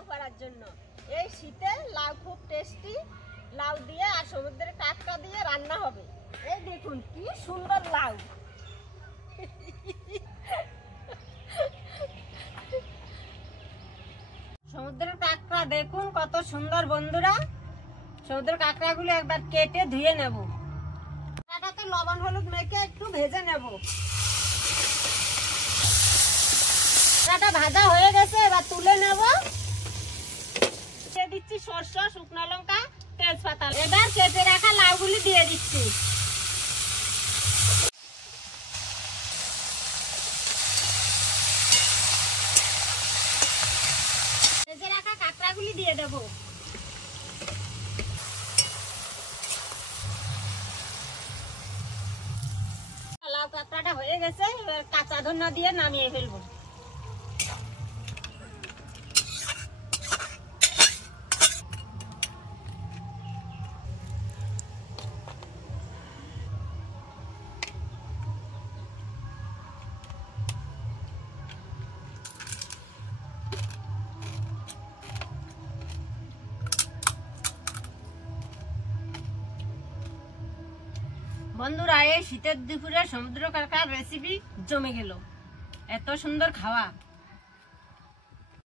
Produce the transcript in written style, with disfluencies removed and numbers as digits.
লাউ করার জন্য। এই শীতে লাউ খুব টেস্টি, লাউ দিয়ে আর সমুদ্রের কাঁকড়া দিয়ে রান্না হবে। এই দেখুন কি সুন্দর লাউ। সমুদ্রের কাঁকড়া দেখুন কত সুন্দর বন্ধুরা। সমুদ্রের কাঁকড়াগুলো একবার কেটে ধুয়ে নেব। কাঁকড়াতে লবণ হলুদ মেখে একটু ভেজে নেব। কাঁকড়াটা ভাজা হয়ে গেছে, এবার তুলে নেব। দিয়ে দিচ্ছি সরষে, শুকনো লঙ্কা, তেজপাতা। এবার কেটে রাখা লাউগুলি দিয়ে দিচ্ছি। ভেজে রাখা কাঁকড়াগুলি দিয়ে দেব। লাউ কাঁকড়াটা হয়ে গেছে, এবার কাঁচা ধনিয়া দিয়ে নামিয়ে ফেলবো। বন্ধুরা, এই শীতের দুপুরে সমুদ্র কাঁকড়ার রেসিপি জমে গেল। এত সুন্দর খাওয়া।